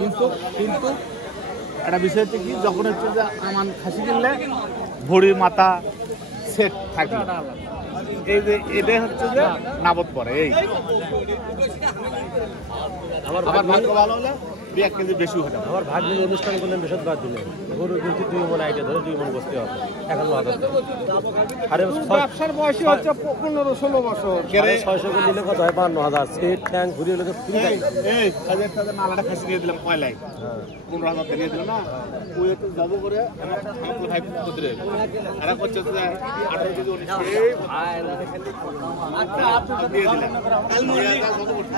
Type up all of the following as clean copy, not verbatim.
কিন্তু কিন্তু একটা বিষয় হচ্ছে কি, যখন হচ্ছে যে আমার খাসি কিনলে ভড়ি মাথা সেট থাকে, এই যে এটাই হচ্ছে যে নাবদ পড়ে। এই আবার ভাগ্য ভালো হলে 1 কেজি বেশি হয়ে যাবে। আমার ভাগ্যের অনুষ্ঠান করলেন বৃহস্পতিবার দিলে গরু কিন্তু 2 মণ আইডিয়া ধরে 2 মণ বসতে হবে 1000 আরে ব্যবসার বয়সী হচ্ছে 15-16 বছর। 600 করে নিলে কত হয় 52000 সেট ট্যাঙ্ক ঘুরিয়ে লোকে ফ্রি খাই। এই কাজের টাকা নালাটা খাসি দিয়ে দিলাম কয়লাই 15,000 দিয়ে দিলাম না, ওই একটু যাবো করে আমার ভাই পুত্রে এরা করছে যে 18 কেজি 19 এই দিয়ে দিলাম কাল মরিয়া কাল কত করতে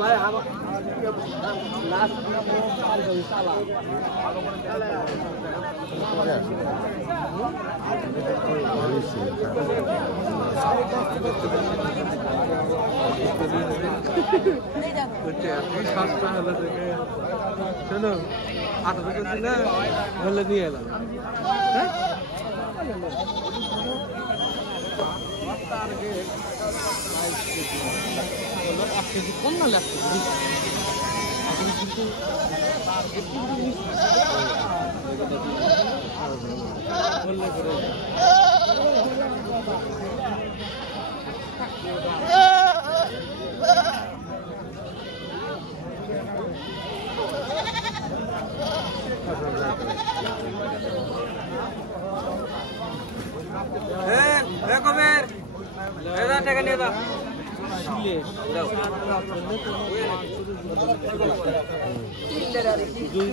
ভাই আমার লাস্ট সালা শোনো 18 কেজি না বলে নিয়ে এলাম। কম না লাগছে টাকা নিয়ে দাও দুই